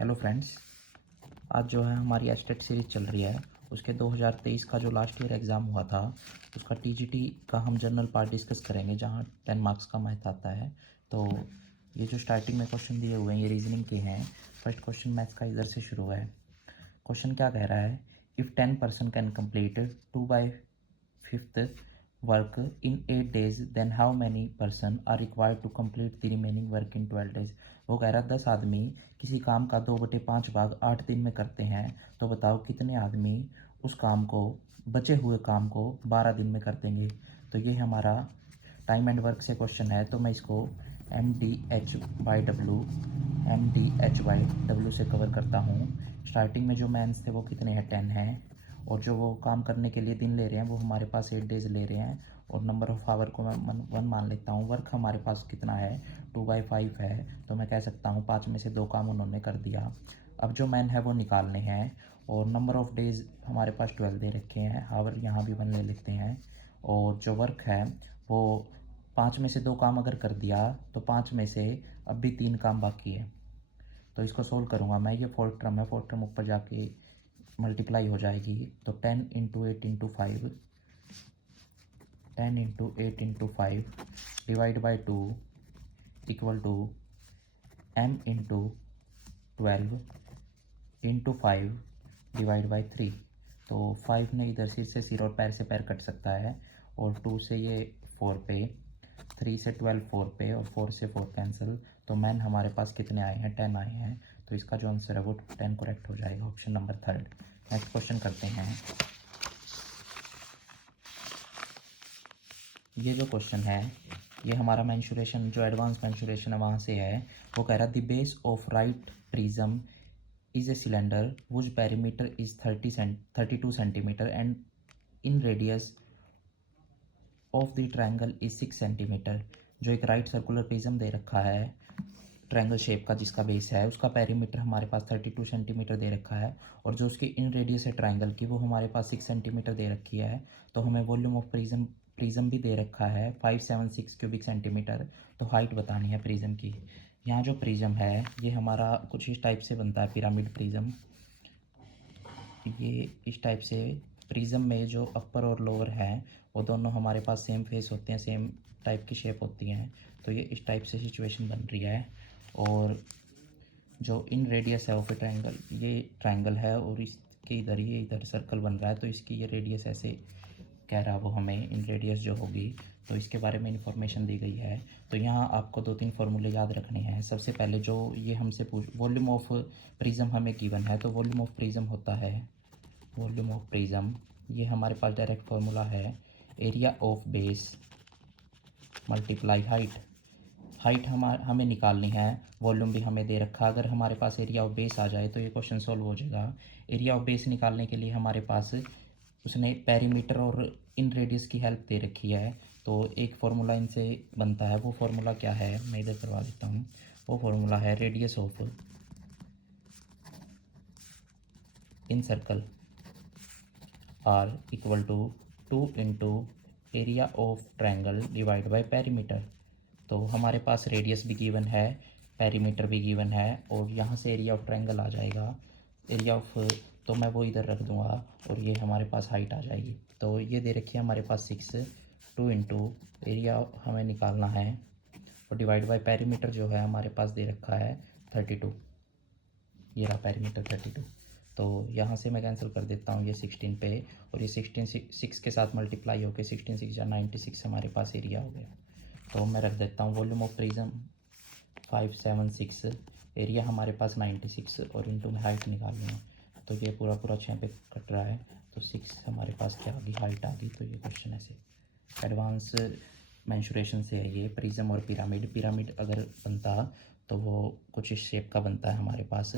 Hello friends, आज जो है हमारी एस्टेट सीरीज चल रही है। उसके 2023 का जो लास्ट ईयर एग्ज़ाम हुआ था उसका टीजीटी का हम जनरल पार्ट डिस्कस करेंगे, जहां 10 मार्क्स का मैथ आता है। तो ये जो स्टार्टिंग में क्वेश्चन दिए हुए हैं ये रीजनिंग के हैं। फर्स्ट क्वेश्चन मैथ्स का इधर से शुरू है। क्वेश्चन क्या कह रहा है, if 10 person can complete 2/5 work in 8 days, then how many person are required to complete the remaining work in 12 days। वो कह रहा है 10 आदमी किसी काम का 2/5 भाग 8 दिन में करते हैं, तो बताओ कितने आदमी उस काम को, बचे हुए काम को 12 दिन में कर देंगे। तो ये हमारा टाइम एंड वर्क से क्वेश्चन है, तो मैं इसको M D H by W से कवर करता हूँ। स्टार्टिंग में जो मैंस थे वो कितने हैं, 10 हैं, और जो वो काम करने के लिए दिन ले रहे हैं वो हमारे पास 8 days ले रहे हैं, और नंबर ऑफ़ आवर को मैं 1 मान लेता हूँ। वर्क हमारे पास कितना है, 2/5 है, तो मैं कह सकता हूँ 5 में से 2 काम उन्होंने कर दिया। अब जो मैन है वो निकालने हैं, और नंबर ऑफ़ डेज़ हमारे पास 12 दे रखे हैं, आवर यहाँ भी 1 ले लेते हैं। और जो वर्क है वो 5 में से 2 काम अगर कर दिया तो 5 में से अब भी 3 काम बाकी है। तो इसको सोल्व करूँगा मैं, ये फोर्थ टर्म है, फोर्थ टर्म ऊपर जाके मल्टीप्लाई हो जाएगी। तो 10 into 8 into 5, 10 into 8 into 5 divide by 2 equal to m into 12 into 5 divide by 3। तो 5 ने इधर से सिर और पैर से पैर कट सकता है, और 2 से ये 4 पे, 3 से 12 4 पे, और 4 से 4 कैंसिल। तो मैन हमारे पास कितने आए हैं, 10 आए हैं। तो इसका जो आंसर है वो 10 करेक्ट हो जाएगा, ऑप्शन नंबर 3। नेक्स्ट क्वेश्चन करते हैं। ये जो क्वेश्चन है ये हमारा मेंसुरेशन, जो एडवांस मेंसुरेशन है वहाँ से है। वो कह रहा है the base of right prism is a cylinder whose perimeter is 32 centimeter and in radius of the triangle is 6 centimetre. जो एक राइट सर्कुलर प्रिज्म दे रखा है ट्रायंगल शेप का, जिसका बेस है, उसका पेरीमीटर हमारे पास 32 सेंटीमीटर दे रखा है, और जो उसकी इन रेडियस है ट्रायंगल की वो हमारे पास 6 सेंटीमीटर दे रखी है। तो हमें वॉल्यूम ऑफ प्रिज्म भी दे रखा है 576 क्यूबिक सेंटीमीटर। तो हाइट बतानी है प्रिज्म की। यहाँ जो प्रिज्म है ये हमारा कुछ इस टाइप से बनता है, पिरामिड प्रिज्म। ये इस टाइप से प्रिज्म में जो अपर और लोअर है वो दोनों हमारे पास सेम फेस होते हैं, सेम टाइप की शेप होती हैं। तो ये इस टाइप से सिचुएशन बन रही है, और जो इन रेडियस है ऑफ ए ट्रायंगल, ये ट्रायंगल है, और इसके इधर ये इधर सर्कल बन रहा है, तो इसकी ये रेडियस ऐसे कह रहा है वो हमें, इन रेडियस जो होगी। तो इसके बारे में इंफॉर्मेशन दी गई है। तो यहाँ आपको 2-3 फार्मूले याद रखने हैं। सबसे पहले जो ये हमसे वॉल्यूम ऑफ प्रिज्म हमें गिवन है, तो वॉल्यूम ऑफ प्रिज्म होता है, वॉल्यूम ऑफ प्रिज्म, ये हमारे पास डायरेक्ट फार्मूला है, area of base multiply height. Height हमें निकालनी है, वॉल्यूम भी हमें दे रखा। अगर हमारे पास एरिया ऑफ बेस आ जाए तो ये क्वेश्चन सॉल्व हो जाएगा। एरिया ऑफ बेस निकालने के लिए हमारे पास उसने पेरीमीटर और इन रेडियस की हेल्प दे रखी है, तो एक फार्मूला इनसे बनता है। वो फार्मूला क्या है, मैं इधर करवा देता हूँ। वो फार्मूला है radius of incircle r equal to 2 into area of triangle divide by perimeter. तो हमारे पास रेडियस भी गिवन है, पेरीमीटर भी गिवन है, और यहाँ से एरिया ऑफ ट्रायंगल आ जाएगा। एरिया ऑफ, तो मैं वो इधर रख दूँगा, और ये हमारे पास हाइट आ जाएगी। तो ये दे रखी है हमारे पास 6, 2 इंटू एरिया हमें निकालना है, और डिवाइड बाय पेरीमीटर जो है हमारे पास दे रखा है 32। ये रहा पेरीमीटर 32। तो यहाँ से मैं कैंसिल कर देता हूँ ये 16 पे, और ये 16 6 के साथ मल्टीप्लाई होकर 16 6 या 96 हमारे पास एरिया हो गया। तो मैं रख देता हूँ वॉल्यूम ऑफ प्रिज्म 576, एरिया हमारे पास 96, और इनटू में हाइट निकालनी है। तो ये पूरा पूरा 6 पे कट रहा है, तो 6 हमारे पास क्या आ गई, हाइट आ गई। तो ये क्वेश्चन ऐसे एडवांस मेंसुरेशन से है ये, प्रिज्म और पिरामिड। पिरामिड अगर बनता तो वो कुछ इस शेप का बनता है हमारे पास,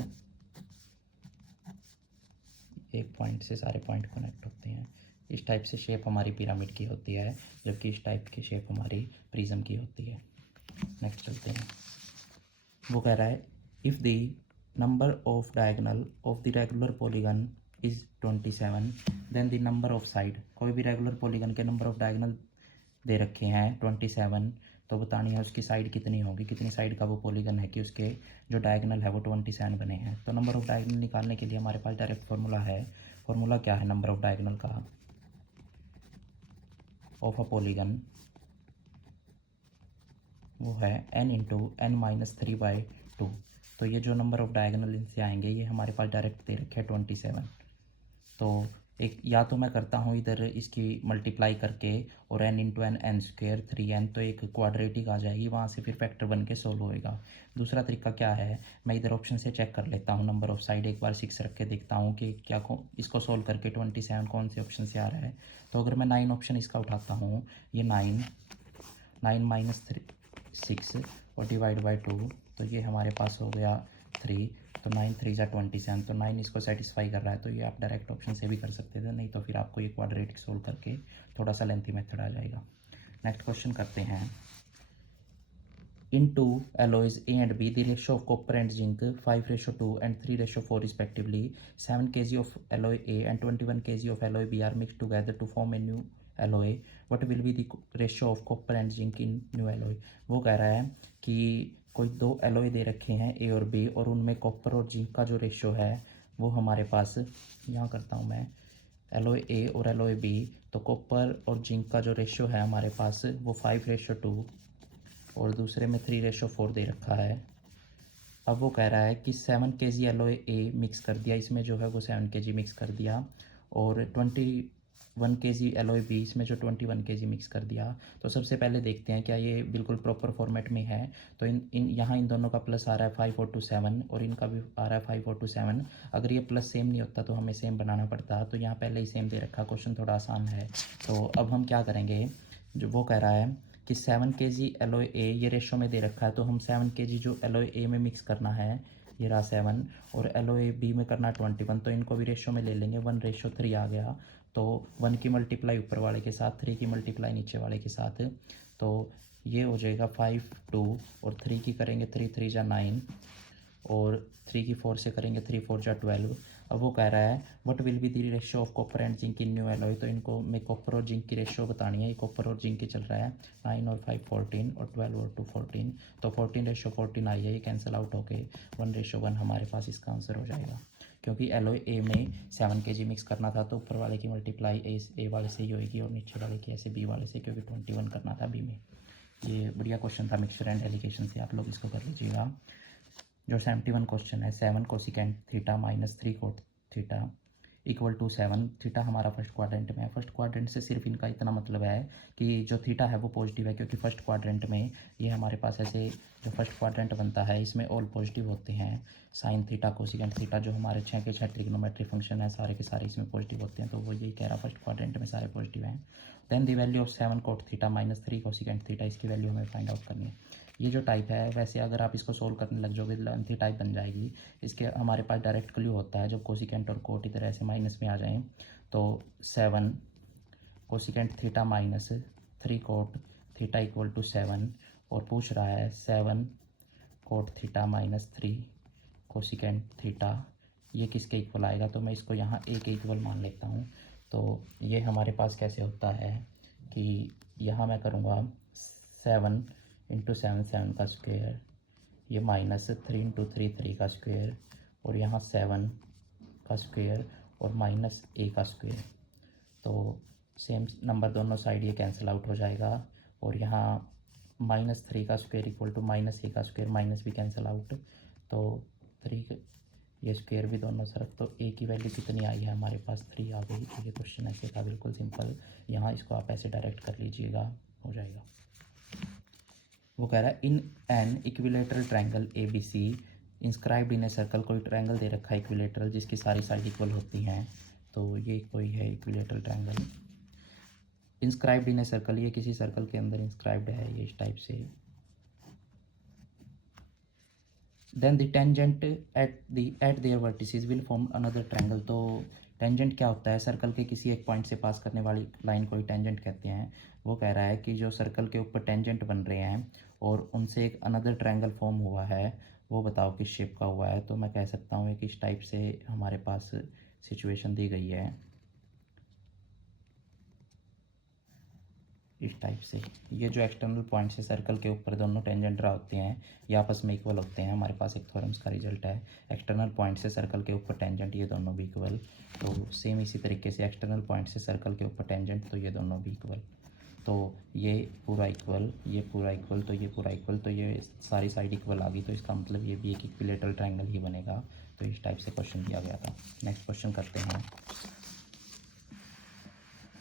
एक पॉइंट से सारे पॉइंट कनेक्ट होते हैं। इस टाइप से शेप हमारी पिरामिड की होती है, जबकि इस टाइप की शेप हमारी प्रिज्म की होती है। नेक्स्ट चलते हैं। वो कह रहा है if the number of diagonal of the regular polygon is 27, then the number of side. कोई भी रेगुलर पॉलीगन के नंबर ऑफ डायगोनल दे रखे हैं 27, तो बतानी है उसकी साइड कितनी होगी, कितनी साइड का वो पॉलीगन है कि उसके जो डायगोनल है वो 27 बने हैं। तो नंबर ऑफ डायगोनल निकालने के लिए हमारे पास डायरेक्ट फार्मूला है। फार्मूला क्या है नंबर ऑफ डायगोनल का? ऑफ अ पॉलीगन वो है n इंटू एन माइनस 3/2। तो ये जो नंबर ऑफ डायगोनल इनसे आएंगे ये हमारे पास डायरेक्ट दे रखे हैं 27। तो एक या तो मैं करता हूँ इधर इसकी मल्टीप्लाई करके और n into n n square 3n, तो एक क्वाड्रेटिक आ जाएगी, वहाँ से फिर फैक्टर बन के सोल्व होएगा। दूसरा तरीका क्या है, मैं इधर ऑप्शन से चेक कर लेता हूँ नंबर ऑफ साइड, एक बार 6 रख के देखता हूँ कि क्या इसको सोल्व करके 27 कौन से ऑप्शन से आ रहा है। तो अगर मैं 9 ऑप्शन इसका उठाता हूँ, ये 9 माइनस 6 और डिवाइड बाई 2, तो ये हमारे पास हो गया 3। तो 9 3 जा 27, तो 9 इसको सेटिस्फाई कर रहा है। तो ये आप डायरेक्ट ऑप्शन से भी कर सकते थे, नहीं तो फिर आपको ये क्वाड्रेटिक सोल्व करके थोड़ा सा लेंथी मेथड आ जाएगा। नेक्स्ट क्वेश्चन करते हैं। In two alloys A and B, the ratio of copper and zinc 5:2 and 3:4 respectively. 7 kg of alloy A and 21 kg of alloy B are mixed together to form a new alloy. What will be the ratio of copper and zinc in new alloy? वो कह रहा है कि कोई दो alloy दे रखे हैं ए और बी, और उनमें कॉपर और जिंक का जो रेशियो है वो हमारे पास, यहाँ करता हूँ मैं, एलोय ए और एलोय बी, तो कॉपर और जिंक का जो रेशियो है हमारे पास वो 5:2 और दूसरे में 3:4 दे रखा है। अब वो कह रहा है कि 7 kg एलोय ए मिक्स कर दिया, इसमें जो है वो 7 kg मिक्स कर दिया, और 21 kg एलोय बी, इसमें जो 21 kg मिक्स कर दिया। तो सबसे पहले देखते हैं क्या ये बिल्कुल प्रॉपर फॉर्मेट में है। तो इन दोनों का प्लस आ रहा है 5:4 और इनका भी आ रहा है 5:7। अगर ये प्लस सेम नहीं होता तो हमें सेम बनाना पड़ता, तो यहाँ पहले ही सेम दे रखा, क्वेश्चन थोड़ा आसान है। तो अब हम क्या करेंगे, जो वो कह रहा है कि 7 kg एलोय ए ये रेशो में दे रखा है, तो हम 7 kg जो एलोय ए में मिक्स करना है, ये रहा 7, और एलोय बी में करना 21, तो इनको भी रेशो में ले लेंगे। 1:3 आ गया, तो 1 की मल्टीप्लाई ऊपर वाले के साथ, 3 की मल्टीप्लाई नीचे वाले के साथ, तो ये हो जाएगा 5 2, और 3 की करेंगे 3 3 जा 9, और 3 की 4 से करेंगे 3 4 जा 12। अब वो कह रहा है what will be the ratio of copper and zinc in new alloy. तो इनको मैं कॉपर और जिंक की रेशियो बतानी है। ये कॉपर और जिंक की चल रहा है 9 और 5 14 और 12 और 2 14, तो 14:14 आई है, ये कैंसिल आउट होके 1:1 हमारे पास इसका आंसर हो जाएगा। क्योंकि एलॉय ए में 7 kg मिक्स करना था, तो ऊपर वाले की मल्टीप्लाई ए वाले से ही होगी और नीचे वाले की ऐसे बी वाले से, क्योंकि 21 करना था बी में। ये बढ़िया क्वेश्चन था मिक्सचर एंड एलिगेशन से, आप लोग इसको कर लीजिएगा। जो 71 क्वेश्चन है, 7 cosecant theta minus 3 cot theta equal to 7। Theta हमारा फर्स्ट क्वाड्रेंट में है। फर्स्ट क्वाड्रेंट से सिर्फ इनका इतना मतलब है कि जो थीटा है वो पॉजिटिव है, क्योंकि फर्स्ट क्वाड्रेंट में ये हमारे पास ऐसे जो फर्स्ट क्वाड्रेंट बनता है इसमें ऑल पॉजिटिव होते हैं। साइन थीटा कोसिकेंट थीटा जो हमारे 6 के 6 ट्रिग्नोमेट्रिक फंक्शन है सारे के सारे इसमें पॉजिटिव होते हैं, तो वो यही कह रहा फर्स्ट क्वाड्रेंट में सारे पॉजिटिव हैं। Then the value of 7 cot theta minus 3 cosecant theta, इसकी वैल्यू हमें फाइंड आउट करनी है। ये जो टाइप है, वैसे अगर आप इसको सोल्व करने लग जाओगे लेंथी टाइप बन जाएगी। इसके हमारे पास डायरेक्ट क्ल्यू होता है, जब कोसिकेंट और कोट इधर ऐसे माइनस में आ जाएं, तो 7 cosecant theta minus 3 cot theta equal to 7, और पूछ रहा है 7 cot theta minus 3 cosecant theta ये किसके इक्वल आएगा। तो मैं इसको यहाँ ए के इक्वल मान लेता हूँ। तो ये हमारे पास कैसे होता है कि यहाँ मैं करूँगा 7 इंटू 7 7 का स्क्वायर, ये माइनस 3 इंटू 3 3 का स्क्वायर, और यहाँ 7 का स्क्वायर और माइनस ए का स्क्वायर। तो सेम नंबर दोनों साइड ये कैंसिल आउट हो जाएगा, और यहाँ -3 का स्क्वायर इक्वल टू माइनस ए का स्क्वायर, माइनस भी कैंसिल आउट, तो 3 ये स्क्वायर भी दोनों तरफ। तो ए की वैल्यू कितनी आई है हमारे पास 3 आ गई। तो ये क्वेश्चन ऐसे था बिल्कुल सिंपल, यहाँ इसको आप ऐसे डायरेक्ट कर लीजिएगा, हो जाएगा। वो कह रहा है in an equilateral triangle A B C inscribed in a circle, कोई ट्रायंगल दे रखा है इक्विलेटरल जिसकी सारी साइड इक्वल होती हैं। तो ये कोई है equilateral triangle inscribed in a circle, ये किसी सर्कल के अंदर इंस्क्राइब्ड है ये इस टाइप से। Then the tangent at their vertices will form another triangle. तो टेंजेंट क्या होता है, सर्कल के किसी एक पॉइंट से पास करने वाली लाइन को ही टेंजेंट कहते हैं। वो कह रहा है कि जो सर्कल के ऊपर टेंजेंट बन रहे हैं और उनसे एक अनदर ट्रायंगल फॉर्म हुआ है, वो बताओ किस शेप का हुआ है। तो मैं कह सकता हूँ कि इस टाइप से हमारे पास सिचुएशन दी गई है। इस टाइप से। ये जो एक्सटर्नल पॉइंट से सर्कल के ऊपर दोनों टेंजेंट ड्रा होते हैं, ये आपस में इक्वल होते हैं। हमारे पास एक थ्योरम्स का रिजल्ट है, एक्सटर्नल पॉइंट से सर्कल के ऊपर टेंजेंट, ये दोनों भी इक्वल। तो सेम इसी तरीके से एक्सटर्नल पॉइंट से सर्कल के ऊपर टेंजेंट, तो ये दोनों भी इक्वल। तो ये पूरा इक्वल, ये पूरा इक्वल, तो ये पूरा इक्वल, तो ये सारी साइड इक्वल आ गई। तो इसका मतलब ये भी एक इक्विलेटरल ट्रायंगल ही बनेगा। तो इस टाइप से क्वेश्चन दिया गया था। नेक्स्ट क्वेश्चन करते हैं।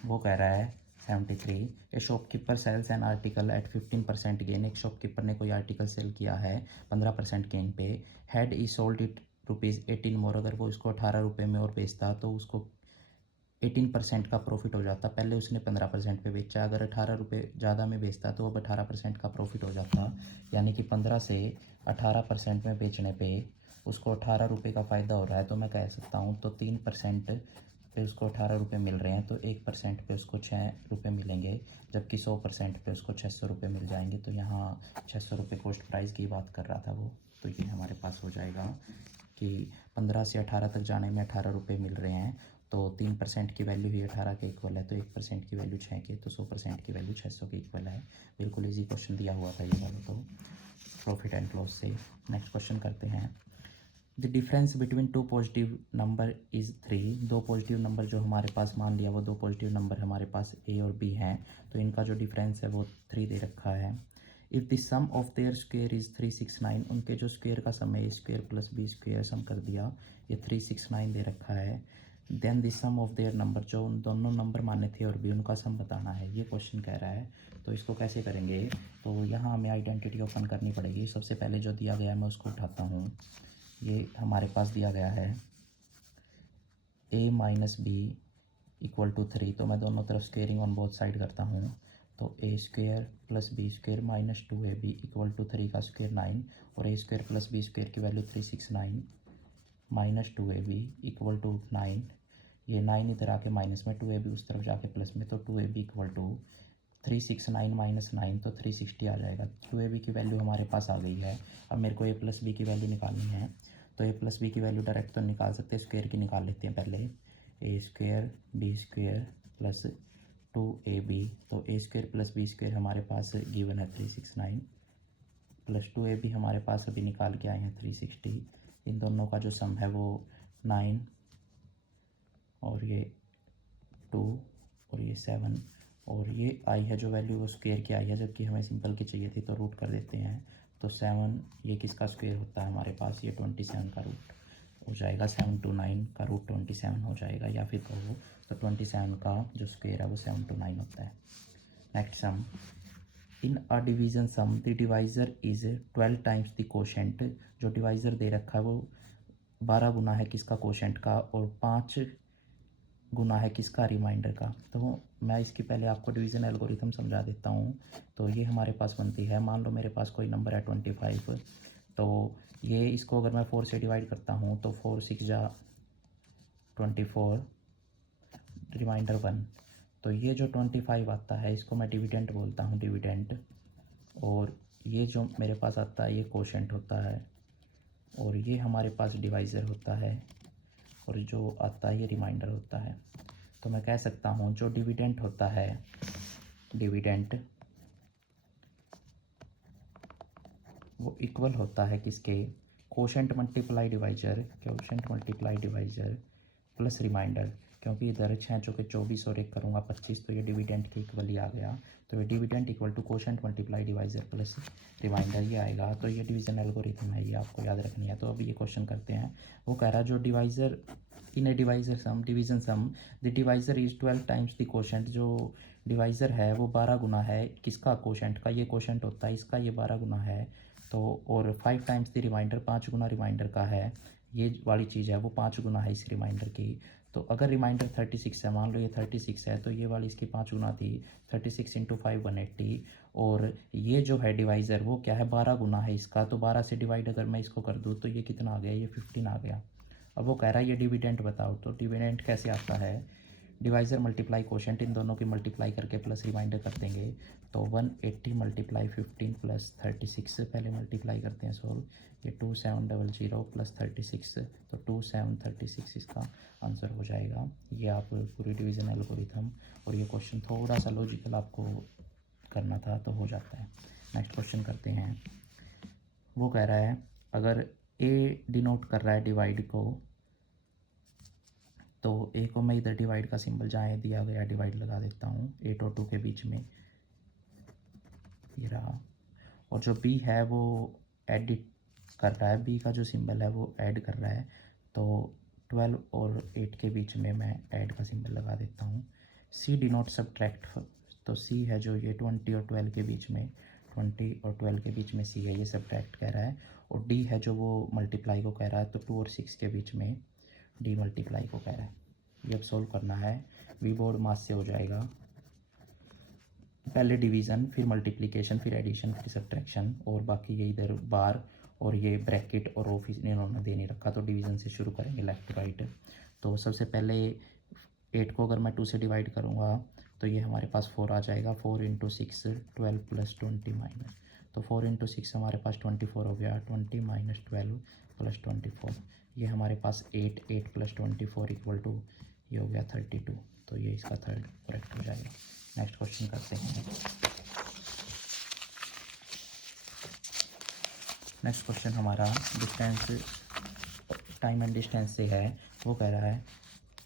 वो कह रहा है 73, a shopkeeper sells an article at 15% gain. एक शॉपकीपर ने कोई आर्टिकल सेल किया है 15% गेन पे। Had he sold it ₹18 more, अगर वो इसको 18 रुपये में और बेचता तो उसको 18% का प्रॉफिट हो जाता। पहले उसने 15% पे बेचा, अगर 18 रुपये ज़्यादा में बेचता तो अब 18% का प्रॉफिट हो जाता। यानी कि 15 से 18% में बेचने पे उसको 18 रुपये का फ़ायदा हो रहा है। तो मैं कह सकता हूँ, तो 3% पे उसको 18 रुपये मिल रहे हैं, तो 1% पे उसको 6 रुपये मिलेंगे, जबकि 100% पे उसको 600 रुपये मिल जाएंगे। तो यहाँ 600 रुपये कॉस्ट प्राइस की बात कर रहा था वो। तो ये हमारे पास हो जाएगा कि 15 से 18 तक जाने में 18 रुपये मिल रहे हैं, तो 3% की वैल्यू ही 18 के इक्वल है, तो 1% की वैल्यू 6 के, तो 100% की वैल्यू 600 के इक्वल है। बिल्कुल इजी क्वेश्चन दिया हुआ था ये वाला तो प्रॉफिट एंड लॉस से। नेक्स्ट क्वेश्चन करते हैं। The difference between two positive number is 3। दो पॉजिटिव नंबर जो हमारे पास, मान लिया वो दो पॉजिटिव नंबर हमारे पास ए और बी हैं, तो इनका जो डिफरेंस है वो 3 दे रखा है। If the sum of their square is 369, उनके जो स्क्वेयर का सम है, a square plus b square sum कर दिया, ये 369 दे रखा है। Then the sum of their number, जो उन दोनों नंबर माने थे और बी, उनका सम बताना है, ये क्वेश्चन कह रहा है। तो इसको कैसे करेंगे, तो यहाँ हमें आइडेंटिटी ओपन करनी पड़ेगी। सबसे पहले जो दिया गया है मैं उसको उठाता हूँ। ये हमारे पास दिया गया है a minus B equal to 3, तो मैं दोनों तरफ स्क्वेयरिंग ऑन बोथ साइड करता हूँ। तो a square plus b square minus 2ab equal to 3 का स्क्वेयर 9, और a square plus b square की value 369 minus 2ab equal to 9। ये 9 इधर आके माइनस में, 2ab उस तरफ जाके प्लस में, तो 2ab इक्वल टू 369 माइनस 9, तो 360 आ जाएगा। 2ab की वैल्यू हमारे पास आ गई है। अब मेरे को a प्लस बी की वैल्यू निकालनी है, तो a प्लस बी की वैल्यू डायरेक्ट तो निकाल सकते हैं, स्क्वेयर की निकाल लेते हैं पहले। A square b square plus 2ab, तो a square plus b square हमारे पास गिवन है 369, प्लस 2ab हमारे पास अभी निकाल के आए हैं 360। इन दोनों का जो सम है वो 9, और ये 2, और ये 7, और ये आई है जो वैल्यू वो स्क्वेयर की आई है, जबकि हमें सिंपल की चाहिए थी, तो रूट कर देते हैं। तो 7, ये किसका स्क्वेयर होता है हमारे पास, ये 27 का रूट हो जाएगा। 7 to 9 का रूट 27 हो जाएगा, या फिर कहो तो 27 का जो स्क्वेयर है वो 7 to 9 होता है। Next sum, in a division sum the divisor is 12 times the quotient. जो डिवाइज़र दे रखा है वो 12 गुना है किसका, कोशेंट का, और 5 गुना है किसका, रिमाइंडर का। तो मैं इसकी पहले आपको डिवीज़न एल्गोरिथम समझा देता हूँ। तो ये हमारे पास बनती है, मान लो मेरे पास कोई नंबर है 25, तो ये इसको अगर मैं 4 से डिवाइड करता हूँ, तो 4 6 जा 24, रिमाइंडर 1। तो ये जो 25 आता है इसको मैं डिविडेंट बोलता हूँ, डिविडेंट। और ये जो मेरे पास आता है ये कोशेंट होता है, और ये हमारे पास डिवाइज़र होता है, और जो आता है ये रिमाइंडर होता है। तो मैं कह सकता हूँ जो डिविडेंट होता है, डिविडेंट वो इक्वल होता है किसके, quotient multiply divisor, quotient multiply divisor plus remainder. क्योंकि इधर 6 चौके 24 और 1 करूँगा 25, तो ये डिविडेंट के इक्वल ही आ गया। तो ये dividend equal to quotient multiply divisor plus remainder ये आएगा। तो ये डिवीज़न एल्गोरिथम है, ये आपको याद रखनी है। तो अभी ये क्वेश्चन करते हैं। वो कह रहा है जो divisor in a divisor sum, division sum the divisor is 12 times the quotient. जो डिवाइज़र है वो 12 गुना है किसका, कोशेंट का, ये कोशेंट होता है इसका, ये 12 गुना है। तो और 5 टाइम्स द रिमाइंडर, 5 गुना रिमाइंडर का है, ये वाली चीज़ है वो 5 गुना है इस रिमाइंडर की। तो अगर रिमाइंडर 36 है, मान लो ये 36 है, तो ये वाली इसकी 5 गुना थी, 36 × 5 180। और ये जो है डिवाइज़र वो क्या है, 12 गुना है इसका। तो 12 से डिवाइड अगर मैं इसको कर दूँ तो ये कितना आ गया, ये 15 आ गया। अब वो कह रहा है ये डिविडेंट बताओ। तो डिविडेंट कैसे आता है, डिवाइज़र मल्टीप्लाई कोशेंट, इन दोनों की मल्टीप्लाई करके प्लस रिमाइंडर कर देंगे। तो 180 मल्टीप्लाई 15 प्लस 36, पहले मल्टीप्लाई करते हैं सॉल्व, ये 2700 प्लस 36, तो 2736 इसका आंसर हो जाएगा। ये आप पूरी डिवीज़न एल्गोरिथम, और ये क्वेश्चन थोड़ा सा लॉजिकल आपको करना था तो हो जाता है। नेक्स्ट क्वेश्चन करते हैं। वो कह रहा है अगर ए डिनोट कर रहा है डिवाइड को, तो ए को मैं इधर डिवाइड का सिंबल जहाँ दिया गया डिवाइड लगा देता हूँ 8 और 2 के बीच में, ये रहा। और जो बी है वो एडिट कर रहा है, बी का जो सिंबल है वो ऐड कर रहा है, तो 12 और 8 के बीच में मैं ऐड का सिंबल लगा देता हूँ। सी डिनोट सब्ट्रैक्ट, तो सी है जो ये 20 और 12 के बीच में, 20 और 12 के बीच में सी है, ये सब्ट्रैक्ट कह रहा है। और डी है जो वो मल्टीप्लाई को कह रहा है, तो 2 और 6 के बीच में डी मल्टीप्लाई को कह रहा है। ये अब सोल्व करना है। वी बोर्ड मास से हो जाएगा, पहले डिवीज़न, फिर मल्टीप्लिकेशन, फिर एडिशन, फिर सब्ट्रैक्शन, और बाकी ये इधर बार और ये ब्रैकेट और ऑफिस इन्होंने दे नहीं रखा, तो डिवीज़न से शुरू करेंगे लेफ्ट टू राइट। तो सबसे पहले 8 को अगर मैं 2 से डिवाइड करूँगा तो ये हमारे पास 4 आ जाएगा। 4 इंटू 6 12 प्लस 20 माइनस, तो 4 इंटू 6 हमारे पास 24 हो गया। 20 माइनस 12 प्लस 24, ये हमारे पास 8 प्लस 24 इक्वल टू ये हो गया 32, तो ये इसका थर्ड करेक्ट हो जाएगा। नेक्स्ट क्वेश्चन करते हैं। नेक्स्ट क्वेश्चन हमारा डिस्टेंस, टाइम एंड डिस्टेंस से है। वो कह रहा है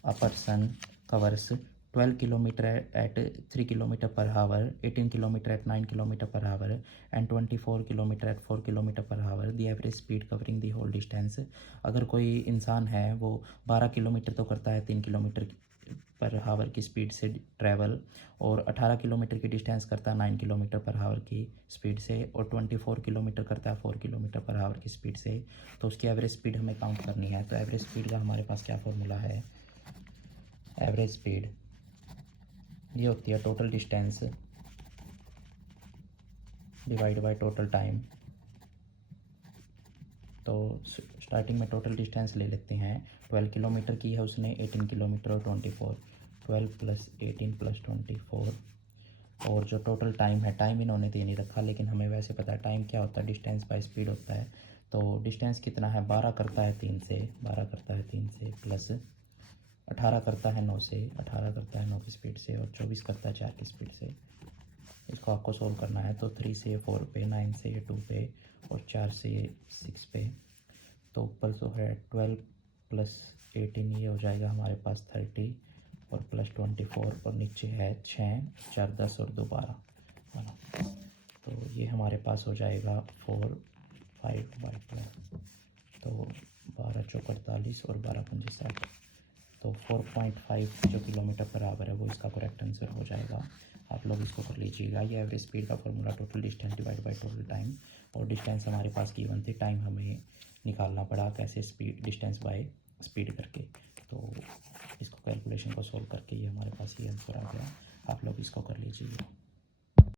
a person covers 12 kilometre at 3 kilometre per hour, 18 kilometre at 9 kilometre per hour and 24 kilometre at 4 kilometre per hour, the average speed covering the whole distance. अगर कोई इंसान है वो 12 किलोमीटर तो करता है 3 किलोमीटर पर हावर की स्पीड से ट्रैवल, और 18 किलोमीटर की डिस्टेंस करता है 9 किलोमीटर पर हावर की स्पीड से, और 24 किलोमीटर करता है 4 किलोमीटर पर हावर की स्पीड से, तो उसकी एवरेज स्पीड हमें काउंट करनी है। तो एवरेज स्पीड का हमारे पास क्या फॉर्मूला है? एवरेज स्पीड ये होती है total distance divide by total time. तो स्टार्टिंग में टोटल डिस्टेंस ले लेते हैं। 12 किलोमीटर की है उसने, 18 किलोमीटर और 24, 12 प्लस 18 प्लस 24, और जो टोटल टाइम है, टाइम इन्होंने दे नहीं रखा लेकिन हमें वैसे पता है टाइम क्या होता है, डिस्टेंस बाय स्पीड होता है। तो डिस्टेंस कितना है? 12 करता है 3 से, 12 करता है 3 से, प्लस 18 करता है 9 से, 18 करता है 9 की स्पीड से, और 24 करता है 4 की स्पीड से। इसको आपको सोल्व करना है। तो 3 से 4 पे, 9 से 2 पे, और 4 से 6 पे। तो ऊपर तो है 12 प्लस 18, ये हो जाएगा हमारे पास 30, और प्लस 24, और नीचे है 6, 4 10 और 2 12। तो ये हमारे पास हो जाएगा 4 5 बाई 12, तो 12 चौक 48 और 12 पंजे 60, तो 4.5 जो किलोमीटर पर आवर है वो इसका करेक्ट आंसर हो जाएगा। आप लोग इसको कर लीजिएगा। ये एवरेज स्पीड का formula total distance divide by total time, और डिस्टेंस हमारे पास गिवन थी, टाइम हमें निकालना पड़ा कैसे, स्पीड डिस्टेंस बाय स्पीड करके। तो इसको कैलकुलेशन को सोल्व करके ये हमारे पास ये आंसर आ गया। आप लोग इसको कर लीजिएगा।